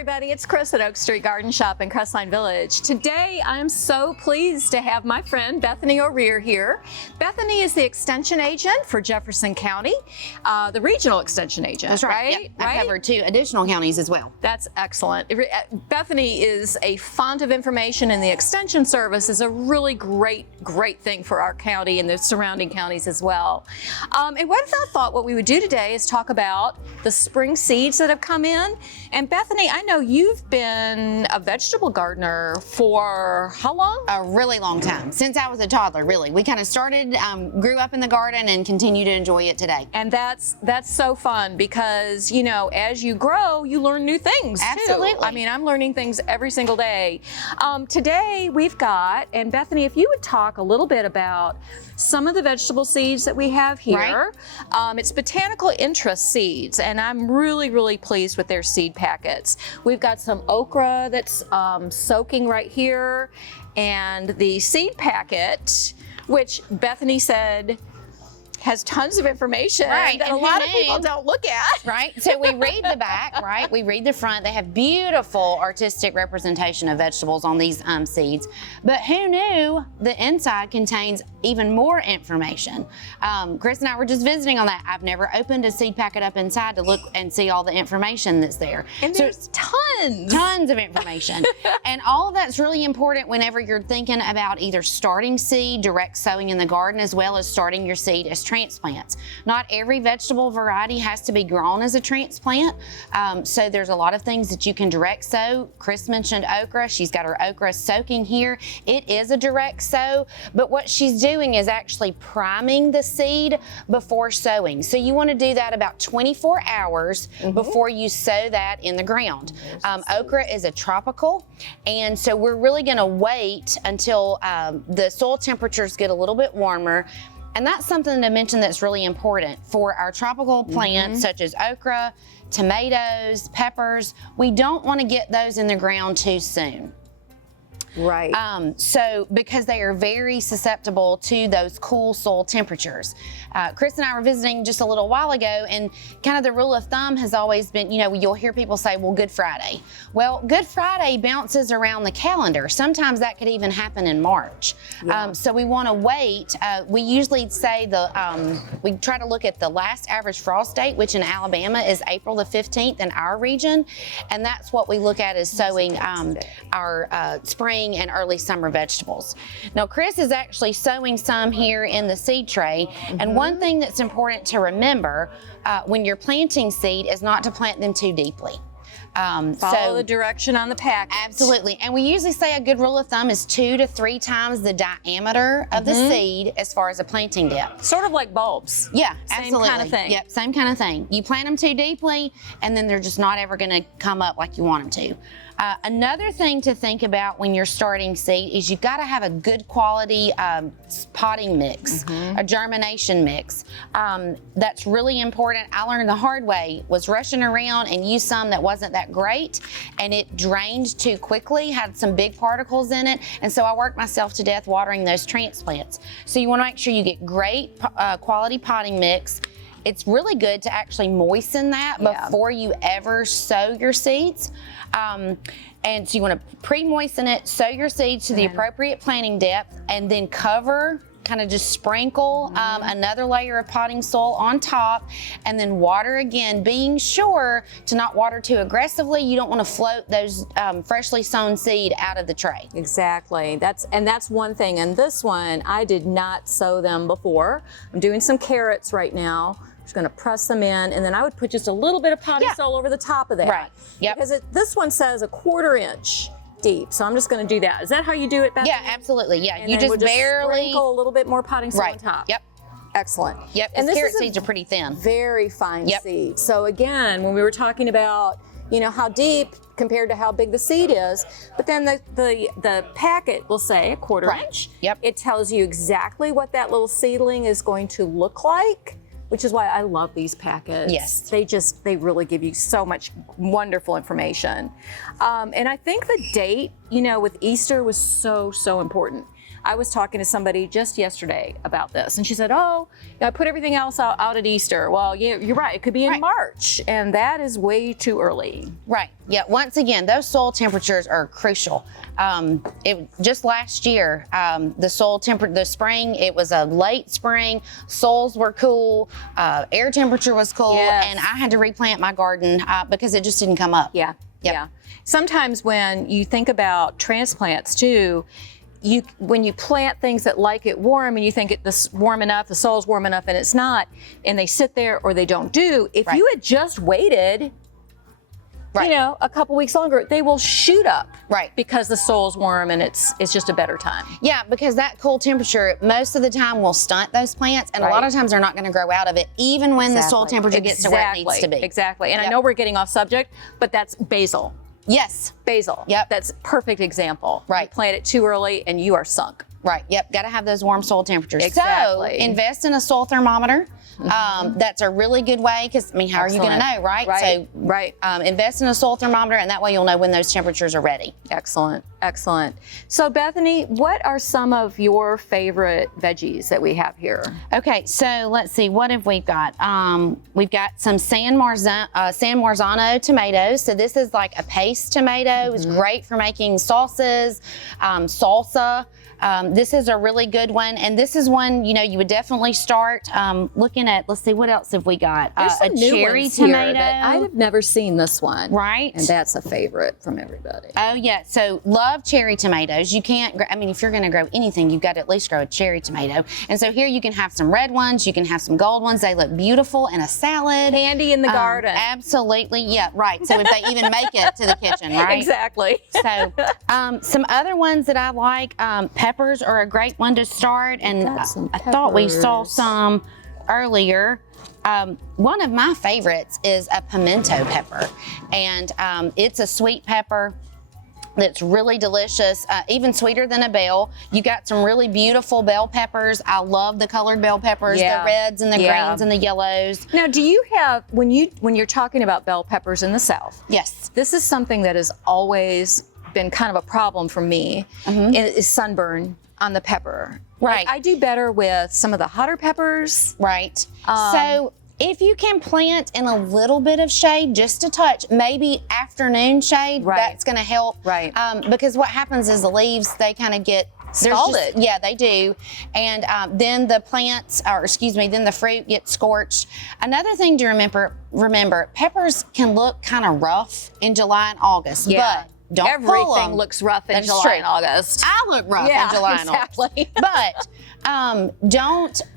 everybody, it's Chris at Oak Street Garden Shop in Crestline Village. Today I'm so pleased to have my friend Bethany O'Rear here. Bethany is the extension agent for Jefferson County, the regional extension agent. That's right. Yep. I covered 2 additional counties as well. That's excellent. Bethany is a font of information, and the extension service is a really great thing for our county and the surrounding counties as well. And what I thought what we would do today is talk about the spring seeds that have come in. And Bethany, I know you've been a vegetable gardener for how long? A really long time, since I was a toddler, really. We kind of started, grew up in the garden and continue to enjoy it today. And that's so fun because, you know, as you grow, you learn new things Absolutely. too. I mean, I'm learning things every single day. Today we've got, and Bethany, if you would talk a little bit about some of the vegetable seeds that we have here. Right. It's botanical interest seeds, and I'm really pleased with their seed packets. We've got some okra that's soaking right here, and the seed packet, which Bethany said has tons of information that a lot of people don't look at. Right, so we read the back, right? We read the front. They have beautiful artistic representation of vegetables on these seeds. But who knew the inside contains even more information? Chris and I were just visiting on that. I've never opened a seed packet up inside to look and see all the information that's there. And there's tons of information. And all of that's really important whenever you're thinking about either starting seed, direct sowing in the garden, as well as starting your seed as transplants. Not every vegetable variety has to be grown as a transplant. So there's a lot of things that you can direct sow. Chris mentioned okra. She's got her okra soaking here. It is a direct sow, but what she's doing is actually priming the seed before sowing. So you want to do that about 24 hours before you sow that in the ground. Okra is a tropical, and so we're really going to wait until the soil temperatures get a little bit warmer. And that's something to mention that's really important for our tropical plants, such as okra, tomatoes, peppers. We don't want to get those in the ground too soon. Right. So because they are very susceptible to those cool soil temperatures. Chris and I were visiting just a little while ago, and kind of the rule of thumb has always been, you know, you'll hear people say, well, Good Friday. Well, Good Friday bounces around the calendar. Sometimes that could even happen in March. Yeah. So we want to wait. We usually say we try to look at the last average frost date, which in Alabama is April the 15th in our region. And that's what we look at as sowing our spring and early summer vegetables. Now, Chris is actually sowing some here in the seed tray. And one thing that's important to remember when you're planting seed is not to plant them too deeply. Follow the direction on the pack. Absolutely. And we usually say a good rule of thumb is 2 to 3 times the diameter of the seed as far as a planting depth. Sort of like bulbs. Yeah, absolutely. Same kind of thing. Yep, same kind of thing. You plant them too deeply, and then they're just not ever going to come up like you want them to. Another thing to think about when you're starting seed is you've got to have a good quality potting mix, a germination mix. That's really important. I learned the hard way, was rushing around and used some that wasn't that great, and it drained too quickly, had some big particles in it, and so I worked myself to death watering those transplants. So you want to make sure you get great quality potting mix. It's really good to actually moisten that before you ever sow your seeds. And so you want to pre-moisten it, sow your seeds to the appropriate planting depth, and then cover, kind of just sprinkle another layer of potting soil on top, and then water again, being sure to not water too aggressively. You don't want to float those freshly sown seed out of the tray. Exactly. That's one thing. And this one, I did not sow them before. I'm doing some carrots right now. Just going to press them in, and then I would put just a little bit of potting soil over the top of that. Right. Yep. Because this one says 1/4 inch deep, so I'm just going to do that. Is that how you do it, Bethany? Yeah, absolutely. Yeah, and you just barely sprinkle a little bit more potting soil on top. Yep. Excellent. Yep. And carrot seeds are pretty thin. Very fine seed. So again, when we were talking about, you know, how deep compared to how big the seed is, but then the packet will say 1/4 inch. Yep. It tells you exactly what that little seedling is going to look like, which is why I love these packets. Yes. They really give you so much wonderful information. And I think the date, you know, with Easter was so important. I was talking to somebody just yesterday about this, and she said, oh, I put everything else out at Easter. Well, yeah, you're right. It could be in March, and that is way too early. Right. Yeah. Once again, those soil temperatures are crucial. Just last year, the soil temperature, the spring, it was a late spring. Soils were cool. Air temperature was cool, and I had to replant my garden because it just didn't come up. Yeah. Yep. Yeah. Sometimes when you think about transplants too, when you plant things that like it warm and you think it's warm enough, the soil's warm enough, and it's not, and they sit there or they don't do, if you had just waited, you know, a couple weeks longer, they will shoot up. Right. Because the soil's warm and it's just a better time. Yeah, because that cool temperature most of the time will stunt those plants, and a lot of times they're not going to grow out of it, even when the soil temperature gets to where it needs to be. Exactly. And I know we're getting off subject, but that's basil. Yes. Basil. Yep. That's a perfect example. Right. You plant it too early and you are sunk. Right. Yep. Got to have those warm soil temperatures. Exactly. So invest in a soil thermometer. That's a really good way, because I mean, how are you going to know, right? So invest in a soil thermometer, and that way you'll know when those temperatures are ready. Excellent. Excellent. So Bethany, what are some of your favorite veggies that we have here? Okay, so let's see, what have we got? We've got some San Marzano tomatoes. So this is like a paste tomato. It's great for making sauces, salsa. This is a really good one, and this is one, you know, you would definitely start looking at. Let's see, what else have we got? There's some a new cherry ones tomato. here that I have never seen this one. Right. And that's a favorite from everybody. Oh yeah, so love cherry tomatoes. You can't, I mean, if you're gonna grow anything, you've got to at least grow a cherry tomato. And so here you can have some red ones, you can have some gold ones. They look beautiful in a salad. Handy in the garden. Absolutely, yeah, right. So if they even make it to the kitchen, right? Exactly. So some other ones that I like, peppers are a great one to start. And I thought we saw some earlier. One of my favorites is a pimento pepper, and it's a sweet pepper that's really delicious, even sweeter than a bell. You got some really beautiful bell peppers. I love the colored bell peppers, the reds and the greens and the yellows. Now, do you have, when you're talking about bell peppers in the South? Yes. This is something that has always been kind of a problem for me, is sunburn on the pepper. Right. I do better with some of the hotter peppers. Right. So if you can plant in a little bit of shade, just a touch, maybe afternoon shade, that's going to help. Right. Because what happens is the leaves, they kind of get scalded. Yeah, they do. And then the plants, or excuse me, then the fruit gets scorched. Another thing to remember, peppers can look kind of rough in July and August, but don't everything pull them. looks rough in That's July true. and August. I look rough in July and August. But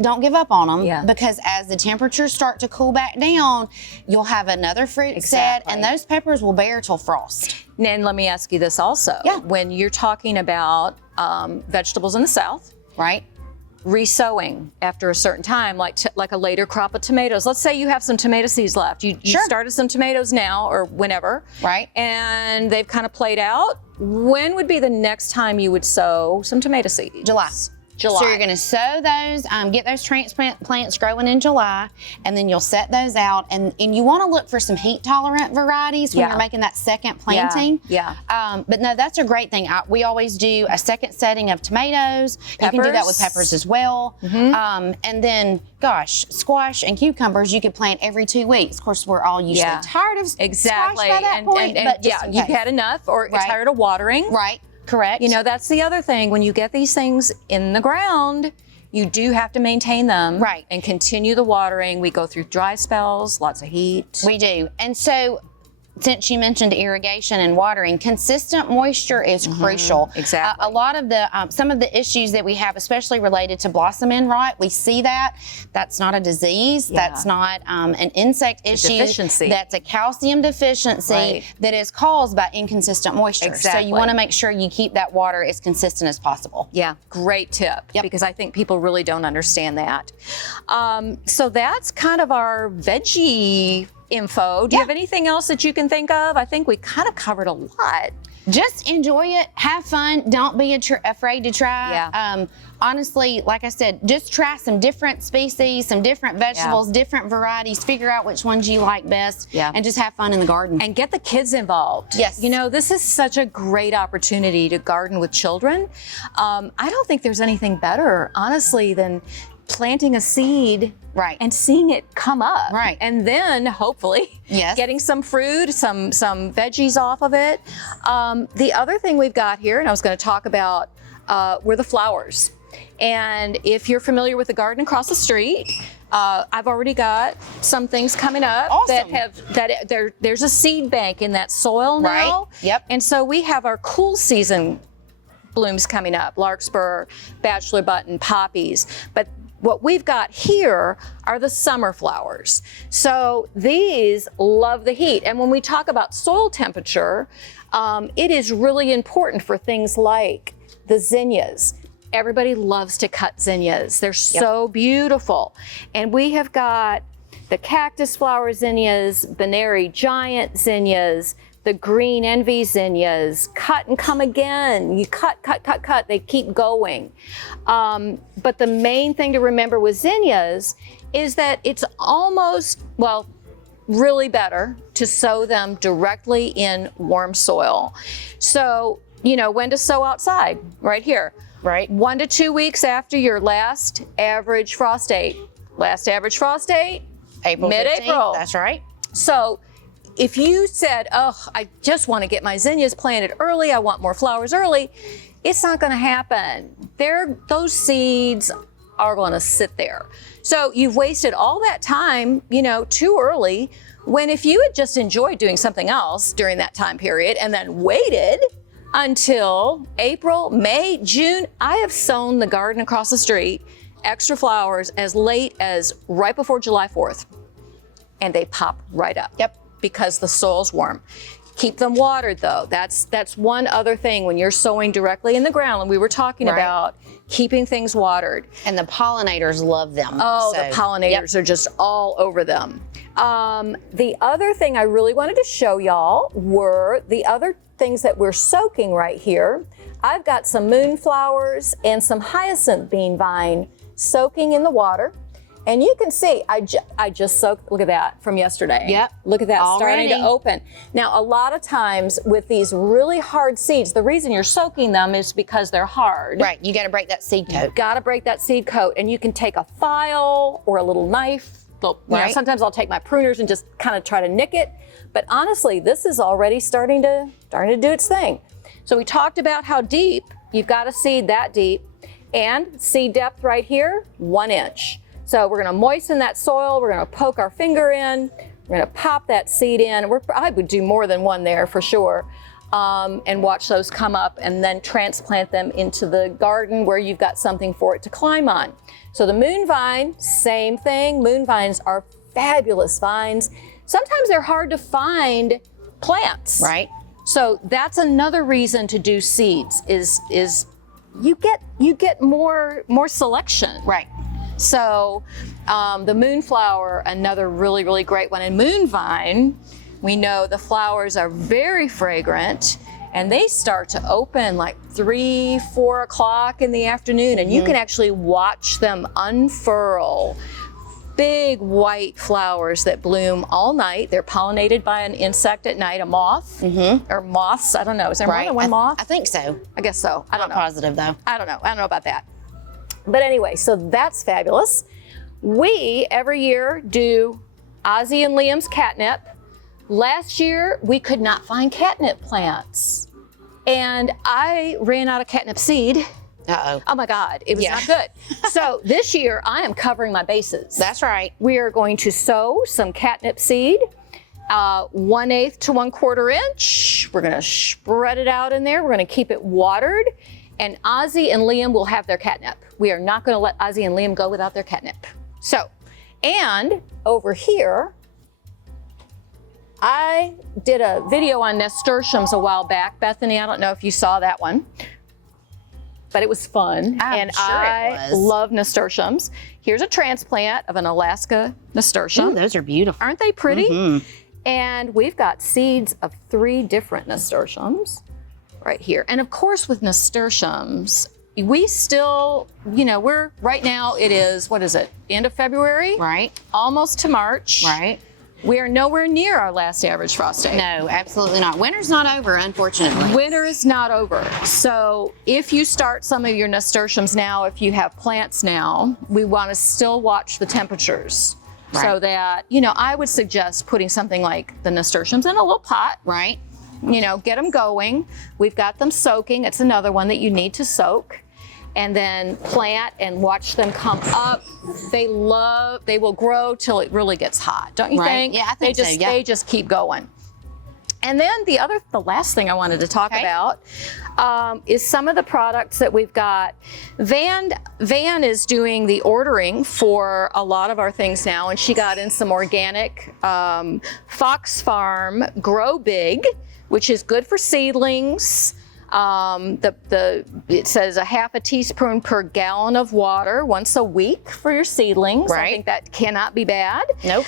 don't give up on them, because as the temperatures start to cool back down, you'll have another fruit set, and those peppers will bear till frost. And let me ask you this also. Yeah. When you're talking about vegetables in the South, right? Resowing after a certain time, like a later crop of tomatoes. Let's say you have some tomato seeds left. You started some tomatoes now or whenever, right? And they've kind of played out. When would be the next time you would sow some tomato seeds? July. July. So you're going to sow those, get those transplant plants growing in July, and then you'll set those out. And you want to look for some heat tolerant varieties when you're making that second planting. But no, that's a great thing. We always do a second setting of tomatoes. Peppers. You can do that with peppers as well. And then, gosh, squash and cucumbers you can plant every 2 weeks. Of course, we're all usually tired of squash by that point. But you've had enough, or you're tired of watering. Right. Correct. You know, that's the other thing. When you get these things in the ground, you do have to maintain them. Right. And continue the watering. We go through dry spells, lots of heat. We do. And so, since you mentioned irrigation and watering, consistent moisture is crucial. Exactly. A lot of the, some of the issues that we have, especially related to blossom end rot, we see that. That's not a disease. That's not an insect issue. Deficiency. That's a calcium deficiency that is caused by inconsistent moisture. Exactly. So you want to make sure you keep that water as consistent as possible. Yeah, great tip. Because I think people really don't understand that. So that's kind of our veggie info. Do you have anything else that you can think of? I think we kind of covered a lot. Just enjoy it, have fun, don't be afraid to try. Yeah. Honestly, like I said, just try some different species, some different vegetables, different varieties, figure out which ones you like best, and just have fun in the garden. And get the kids involved. Yes. You know, this is such a great opportunity to garden with children. I don't think there's anything better, honestly, than planting a seed and seeing it come up. And then hopefully getting some fruit, some veggies off of it. The other thing we've got here, and I was going to talk about, were the flowers. And if you're familiar with the garden across the street, I've already got some things coming up there's a seed bank in that soil now. And so we have our cool season blooms coming up, larkspur, bachelor button, poppies. But what we've got here are the summer flowers. So these love the heat. And when we talk about soil temperature, it is really important for things like the zinnias. Everybody loves to cut zinnias. They're so beautiful. And we have got the cactus flower zinnias, Benary giant zinnias, the green envy zinnias, cut and come again. You cut, they keep going. But the main thing to remember with zinnias is that it's almost, well, really better to sow them directly in warm soil. So, you know, when to sow outside, right here. 1 to 2 weeks after your last average frost date. Last average frost date? April 15th. Mid-April. That's right. So if you said, oh, I just want to get my zinnias planted early, I want more flowers early, it's not going to happen. Those seeds are going to sit there. So you've wasted all that time, you know, too early, when if you had just enjoyed doing something else during that time period and then waited until April, May, June, I have sown the garden across the street, extra flowers, as late as right before July 4th. And they pop right up. Because the soil's warm. Keep them watered though. That's one other thing when you're sowing directly in the ground, and we were talking about keeping things watered. And the pollinators love them. Oh, the pollinators are just all over them. The other thing I really wanted to show y'all were the other things that we're soaking right here. I've got some moonflowers and some hyacinth bean vine soaking in the water. And you can see, I just soaked, look at that, from yesterday. Look at that, starting to open. Now, a lot of times with these really hard seeds, the reason you're soaking them is because they're hard. You got to break that seed coat. You got to break that seed coat. And you can take a file or a little knife. You know, sometimes I'll take my pruners and just kind of try to nick it. But honestly, this is already starting to do its thing. So we talked about how deep, you've got to seed that deep. And seed depth right here, 1 inch. So we're going to moisten that soil. We're going to poke our finger in. We're going to pop that seed in. I would do more than one there for sure. And watch those come up and then transplant them into the garden where you've got something for it to climb on. So the moon vine, same thing. Moon vines are fabulous vines. Sometimes they're hard to find plants. So that's another reason to do seeds is you get more selection. So the moonflower, another really, really great one. And moon vine, we know the flowers are very fragrant and they start to open like 3, 4 o'clock in the afternoon, and you can actually watch them unfurl. Big white flowers that bloom all night. They're pollinated by an insect at night, a moth, or moths. I don't know. Is there more than one moth? I think so. I guess so. I don't know. Not positive though. I don't know about that. But anyway, so that's fabulous. We every year do Ozzie and Liam's catnip. Last year, we could not find catnip plants. And I ran out of catnip seed. Oh my God, it was not good. So this year, I am covering my bases. That's right. We are going to sow some catnip seed, 1/8 to 1/4 inch. We're gonna spread it out in there. We're gonna keep it watered. And Ozzie and Liam will have their catnip. We are not gonna let Ozzie and Liam go without their catnip. So, and over here, I did a video on nasturtiums a while back. Bethany, I don't know if you saw that one, but it was fun. I'm sure I love nasturtiums. Here's a transplant of an Alaska nasturtium. Ooh, those are beautiful. Aren't they pretty? And we've got seeds of 3 different nasturtiums. right here. And of course with nasturtiums, we still, we're right now, it is, what is it? End of February? Right. Almost to March. Right. We are nowhere near our last average frost date. No, absolutely not. Winter's not over, unfortunately. Winter is not over. So if you start some of your nasturtiums now, if you have plants now, we want to still watch the temperatures. Right. So that, I would suggest putting something like the nasturtiums in a little pot. Right. Get them going. We've got them soaking. It's another one that you need to soak. And then plant and watch them come up. They will grow till it really gets hot, don't you think? Yeah, I think so. Yeah. They just keep going. And then the last thing I wanted to talk about is some of the products that we've got. Van is doing the ordering for a lot of our things now, and she got in some organic Fox Farm Grow Big, which is good for seedlings. It says a half a teaspoon per gallon of water once a week for your seedlings. Right. I think that cannot be bad. Nope.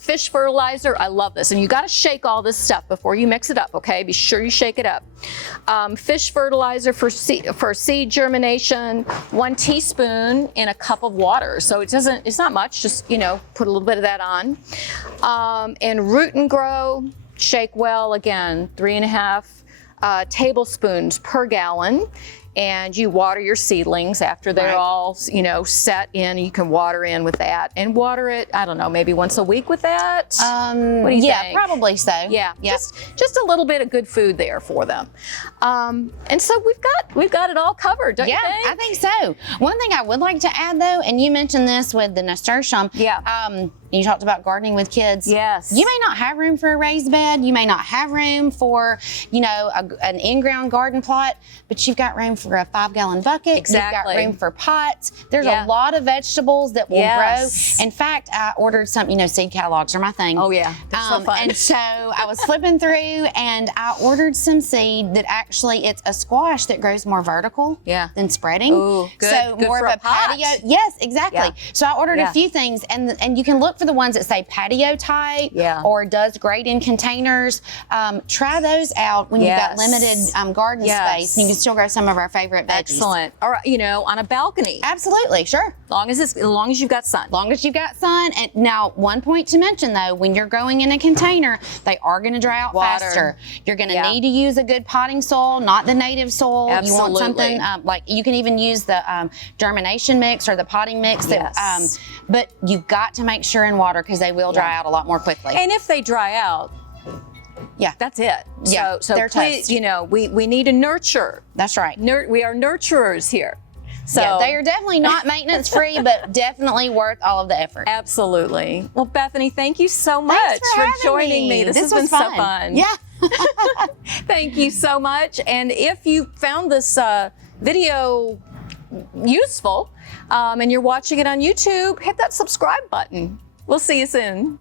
Fish fertilizer, I love this. And you got to shake all this stuff before you mix it up, okay? Be sure you shake it up. Fish fertilizer for seed germination, 1 teaspoon in a cup of water. So it's not much, just, put a little bit of that on. And root and grow, shake well, again, 3.5 tablespoons per gallon, and you water your seedlings after they're all, set in. You can water in with that, and water it, I don't know, maybe once a week with that. What do you think? Probably so. Yeah, just a little bit of good food there for them. And so we've got it all covered, don't you think? Yeah, I think so. One thing I would like to add though, and you mentioned this with the nasturtium. Yeah. You talked about gardening with kids. Yes. You may not have room for a raised bed. You may not have room for, an in-ground garden plot, but you've got room for a 5-gallon bucket. Exactly. You've got room for pots. There's a lot of vegetables that will grow. In fact, I ordered some, seed catalogs are my thing. Oh yeah, they're so fun. And so I was flipping through and I ordered some seed that actually, it's a squash that grows more vertical than spreading. Ooh, good. So good more for of a a patio. pot. Yes, exactly. Yeah. So I ordered a few things, and you can look for the ones that say patio type or does great in containers. Try those out when you've got limited garden space. And you can still grow some of our favorite veggies. Excellent. Or on a balcony. Absolutely, sure. As long as you've got sun. Long as you've got sun. And now, one point to mention though, when you're growing in a container, they are going to dry out faster. You're going to need to use a good potting soil, not the native soil. Absolutely. You want something like you can even use the germination mix or the potting mix. But you've got to make sure in water because they will dry out a lot more quickly. And if they dry out, that's it. Yeah, so they're please, toast. we need to nurture. That's right. We are nurturers here. So they are definitely not maintenance free, but definitely worth all of the effort. Absolutely. Well, Bethany, thank you so much for joining me. This has been so fun. Yeah. Thank you so much. And if you found this video useful and you're watching it on YouTube, hit that subscribe button. We'll see you soon.